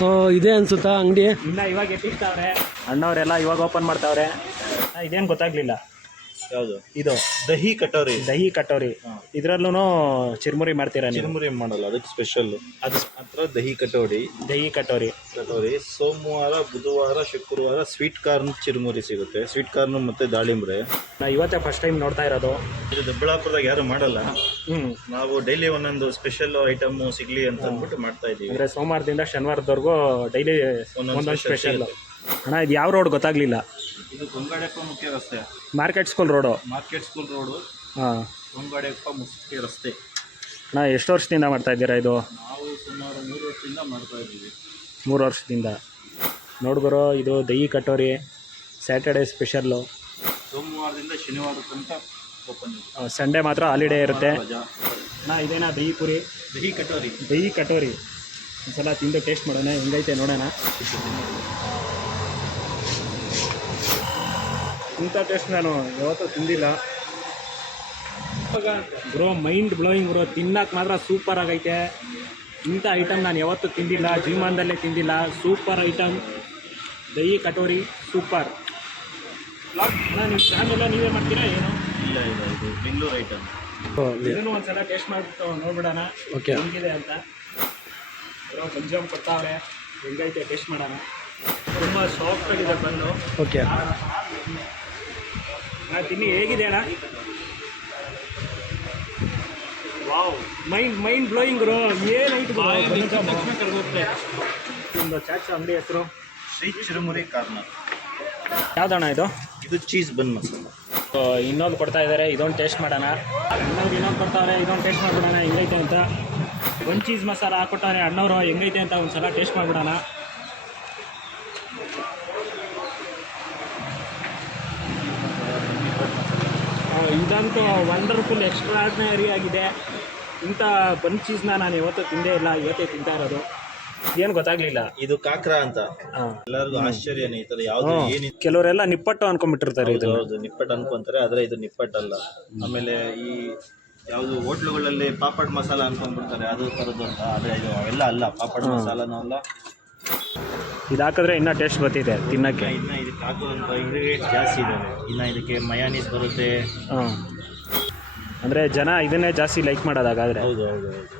So ಇದೆ ಅನ್ಸುತ್ತಾ ಅಂಗಡಿ? ಇನ್ನು ಇವಾಗ ಎತ್ತಿರ್ತಾವ್ರೆ ಅಣ್ಣವರೆಲ್ಲ, ಇವಾಗ ಓಪನ್ ಮಾಡ್ತಾವ್ರೆ. ಇದೇನು ಗೊತ್ತಾಗ್ಲಿಲ್ಲ. ಯಾವುದು ಇದು ದಹಿ ಕಟೋರಿ? ದಹಿ ಕಟೋರಿ. ಇದರಲ್ಲೂ ಚಿರ್ಮುರಿ ಮಾಡ್ತೀರಾ ನೀವು? ಚಿರುಮುರಿ ಮಾಡಲ್ಲ, ಅದಕ್ಕೆ ಸ್ಪೆಷಲ್. ಅದು ಮಾತ್ರ ದಹಿ ಕಟೋರಿ. ದಹಿ ಕಟೋರಿ. ಸೋಮವಾರ, ಬುಧವಾರ, ಶುಕ್ರವಾರ ಸ್ವೀಟ್ ಕಾರ್ನ್ ಚಿರುಮುರಿ ಸಿಗುತ್ತೆ. ಸ್ವೀಟ್ ಕಾರ್ನ್ ಮತ್ತೆ ದಾಳಿಂಬ್ರೆ. ನಾ ಇವತ್ತೇ ಫಸ್ಟ್ ಟೈಮ್ ನೋಡ್ತಾ ಇರೋದು. ಇದು ದೊಡ್ಡಬಳ್ಳಾಪುರದಾಗ ಯಾರು ಮಾಡಲ್ಲ. ಹ್ಞೂ. ನಾವು ಡೈಲಿ ಒಂದೊಂದು ಸ್ಪೆಷಲ್ ಐಟಮ್ ಸಿಗ್ಲಿ ಅಂತ ಅಂದ್ಬಿಟ್ಟು ಮಾಡ್ತಾ ಇದ್ದೀವಿ. ಅಂದರೆ ಸೋಮವಾರದಿಂದ ಶನಿವಾರದವರೆಗೂ ಡೈಲಿ ಒಂದೊಂದು ಸ್ಪೆಷಲ್. ಅಣ್ಣ ಇದು ಯಾವ ರೋಡ್ ಗೊತ್ತಾಗ್ಲಿಲ್ಲ? ಇದು ಕೊಂಗಾಡೆಪ್ಪ ಮುಖ್ಯ ರಸ್ತೆ, market school road. Market school road, ಹಾಂ. ಕೊಂಗಾಡೆಪ್ಪ ಮುಖ್ಯ ರಸ್ತೆ. ಅಣ್ಣ ಎಷ್ಟು ವರ್ಷದಿಂದ ಮಾಡ್ತಾ ಇದ್ದೀರಾ ಇದು? ನಾವು ಸುಮಾರು 3 ವರ್ಷದಿಂದ ಮಾಡ್ತಾ ಇದ್ದೀವಿ. 3 ವರ್ಷದಿಂದ. ನೋಡ್ಬರೋ, ಇದು ದಹಿ ಕಟೋರಿ ಸ್ಯಾಟರ್ಡೇ ಸ್ಪೆಷಲ್ಲು. ಸೋಮವಾರದಿಂದ ಶನಿವಾರ ತನಕ ಓಪನ್ ಇದೆ. ಸಂಡೇ ಮಾತ್ರ ಹಾಲಿಡೇ ಇರುತ್ತೆ. ರಜಾ. ಅಣ್ಣ ಇದೇನಾ ದಹಿ ಪುರಿ? ದಹಿ ಕಟೋರಿ. ದಹಿ ಕಟೋರಿ ಒಂದ್ಸಲ ತಿಂದು ಟೇಸ್ಟ್ ಮಾಡೋಣ, ಹೆಂಗೈತೆ ನೋಡೋಣ. ಇಂಥ ಟೇಸ್ಟ್ ನಾನು ಯಾವತ್ತೂ ತಿಂದಿಲ್ಲ ಬ್ರೋ. Mind blowing bro. ತಿನ್ನಕ್ಕೆ ಮಾತ್ರ ಸೂಪರ್ ಆಗೈತೆ. ಇಂಥ ಐಟಮ್ ನಾನು ಯಾವತ್ತೂ ತಿಂದಿಲ್ಲ, ಜೀವಮಾನದಲ್ಲೇ ತಿಂದಿಲ್ಲ. Super item dahi katori, super. ನಿಮ್ಮ ಚಾನೆಲ್ಲ ನೀವೇ ಮಾಡ್ತೀರಾ ಏನು? ಇಲ್ಲ ಇಲ್ಲ, ಇದು ಬೆಂಗಳೂರು ಐಟಮ್. ಇದನ್ನು ಒಂದ್ಸಲ ಟೇಸ್ಟ್ ಮಾಡಿಬಿಟ್ಟು ನೋಡ್ಬಿಡೋಣ ಹೆಂಗಿದೆ ಅಂತ. ಬ್ರೋ ಗಂಜಾಮ್ ಕೊಡ್ತಾವ್ರೆ, ಹೆಂಗೈತೆ ಟೇಸ್ಟ್ ಮಾಡೋಣ. ತುಂಬ ಸಾಫ್ಟ್ ಆಗಿದೆ ಬನ್ನು. ಓಕೆ, ತಿನ್ನಿ, ಹೇಗಿದೆ ಅಣ್ಣ? Wow, mind blowing bro. ಏನೈತು ಒಂದು ಚಾಟ್ಸ್ ಅಂಗಡಿ ಹೆಸರು? ಶ್ರೀ ಚಿರುಮುರಿ ಕಾರ್ನರ್. ಯಾವ್ದಣ್ಣ ಇದು? ಇದು ಚೀಸ್ ಬನ್ ಮಸಾಲ. ಇನ್ನೊಂದು ಕೊಡ್ತಾ ಇದ್ದಾರೆ, ಇದೊಂದು ಟೇಸ್ಟ್ ಮಾಡೋಣ. ಇನ್ನೊಂದು ಕೊಡ್ತಾರೆ, ಇದೊಂದು ಟೇಸ್ಟ್ ಮಾಡಿಬಿಡೋಣ ಹೆಂಗೈತೆ ಅಂತ. ಒಂದು ಚೀಸ್ ಮಸಾಲ ಹಾಕ್ಕೊಟ್ಟಾರೆ ಅಣ್ಣವರು, ಹೆಂಗೈತೆ ಅಂತ ಒಂದು ಸಲ ಟೇಸ್ಟ್ ಮಾಡಿಬಿಡೋಣ. ಇದಂತೂ ವಂಡರ್ಫುಲ್, ಎಕ್ಸ್ಟ್ರಾ ಆರ್ಡಿನರಿ ಆಗಿದೆ. ಇಂಥ ಬನ್ ಚೀಸ್ನ ನಾನು ಯಾವತ್ತೂ ತಿಂದೇ ಇಲ್ಲ, ಇವತ್ತೇ ತಿಂತಾ ಇರೋದು. ಏನು ಗೊತ್ತಾಗ್ಲಿಲ್ಲ. ಇದು ಕಾಕ್ರಾ ಅಂತ. ಎಲ್ಲರಿಗೂ ಆಶ್ಚರ್ಯನೇ, ಈ ತರ ಯಾವ್ದು ಏನಿದೆ. ಕೆಲವರೆಲ್ಲ ನಿಪ್ಪಟ್ಟು ಅನ್ಕೊಂಡ್ಬಿಟ್ಟಿರ್ತಾರೆ. ಇದು ಹೌದು, ನಿಪ್ಪಟ್ಟು ಅನ್ಕೊಂತಾರೆ, ಆದ್ರೆ ಇದು ನಿಪ್ಪಟ್ಟಲ್ಲ. ಆಮೇಲೆ ಈ ಯಾವುದು ಹೋಟ್ಲುಗಳಲ್ಲಿ ಪಾಪಡ್ ಮಸಾಲ ಅನ್ಕೊಂಡ್ಬಿಡ್ತಾರೆ, ಅದು ತರದ್ದು ಅಂತ. ಆದ್ರೆ ಇದು ಅವೆಲ್ಲ ಅಲ್ಲ, ಪಾಪಡ್ ಮಸಾಲನೂ ಅಲ್ಲ. ಇದು ಹಾಕಿದ್ರೆ ಇನ್ನೂ ಟೇಸ್ಟ್ ಬರ್ತಿದೆ ತಿನ್ನಕ್ಕೆ. ಇನ್ನು ಇದಕ್ಕೆ ಹಾಕುವಂಥ ಇಂಗ್ರೀಡಿಯೆಂಟ್ಸ್ ಜಾಸ್ತಿ ಇದ್ದಾವೆ. ಇನ್ನು ಇದಕ್ಕೆ ಮಯಾನೀಸ್ ಬರುತ್ತೆ. ಹಾಂ, ಅಂದರೆ ಜನ ಇದನ್ನೇ ಜಾಸ್ತಿ ಲೈಕ್ ಮಾಡೋದಾಗಾದರೆ. ಹೌದು ಹೌದು ಹೌದು.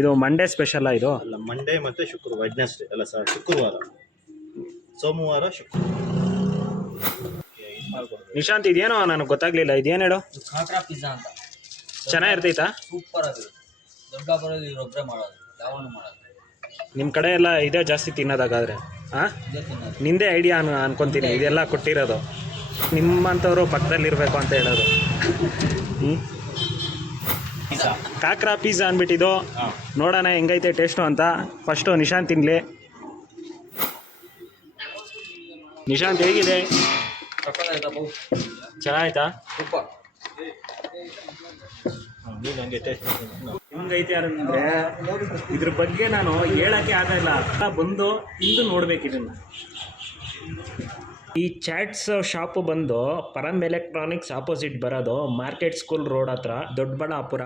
ಇದು ಮಂಡೇ ಸ್ಪೆಷಲ್ಲ ಇದು? ಅಲ್ಲ, ಮಂಡೇ ಮತ್ತು ಶುಕ್ರವಾರ, ವೆಡ್ನೆಸ್ಡೇ ಅಲ್ಲ ಸರ್, ಶುಕ್ರವಾರ, ಸೋಮವಾರ, ಶುಕ್ರವಾರ. ನಿಶಾಂತ್, ಇದೇನೋ ನನಗೆ ಗೊತ್ತಾಗ್ಲಿಲ್ಲ, ಇದೇನು ಹೇಳು? ಕಾಕ್ರಾ ಪಿಜ್ಜಾ ಅಂತ. ಚೆನ್ನಾಗಿರ್ತೈತಾ? ಸೂಪರ್ ಆಗಿರುತ್ತೆ. ದೊಡ್ಡಬಳ್ಳಾಪುರದಲ್ಲಿ ಇವ್ರೊಬ್ಬರೇ ಮಾಡೋದು, ಯಾವನು ಮಾಡೋದು. ನಿಮ್ಮ ಕಡೆ ಎಲ್ಲ ಇದೇ ಜಾಸ್ತಿ ತಿನ್ನೋದಾಗಾದ್ರೆ? ಹಾಂ, ನಿಂದೇ ಐಡಿಯಾ ಅನ್ಕೊತೀನಿ ಇದೆಲ್ಲ ಕೊಟ್ಟಿರೋದು. ನಿಮ್ಮಂಥವ್ರು ಪಕ್ಕದಲ್ಲಿರಬೇಕು ಅಂತ ಹೇಳೋದು. ಕಾಕ್ರಾ ಪಿಜ್ಜಾ ಅಂದ್ಬಿಟ್ಟಿದ್ದು. ನೋಡೋಣ ಹೆಂಗೈತೆ ಟೇಸ್ಟು ಅಂತ. ಫಸ್ಟು ನಿಶಾಂತ್ ತಿನ್ನಲಿ. ನಿಶಾಂತ್ ಹೇಗಿದೆ? ಚೆನ್ನಾಯ್ತಾ? ಸೂಪರ್. ಹೆಂಗೈತೆ ಅಂದರೆ ಇದ್ರ ಬಗ್ಗೆ ನಾನು ಹೇಳೋಕ್ಕೆ ಆಗಲ್ಲ. ಬಂದು ತಿಂದು ನೋಡ್ಬೇಕು ಇದನ್ನ. ಈ ಚಾಟ್ಸ್ ಶಾಪು ಬಂದು ಪರಮ್ ಎಲೆಕ್ಟ್ರಾನಿಕ್ಸ್ ಆಪೋಸಿಟ್ ಬರೋದು, ಮಾರ್ಕೆಟ್ ಸ್ಕೂಲ್ ರೋಡ್ ಹತ್ರ, ದೊಡ್ಡಬಳ್ಳಾಪುರ.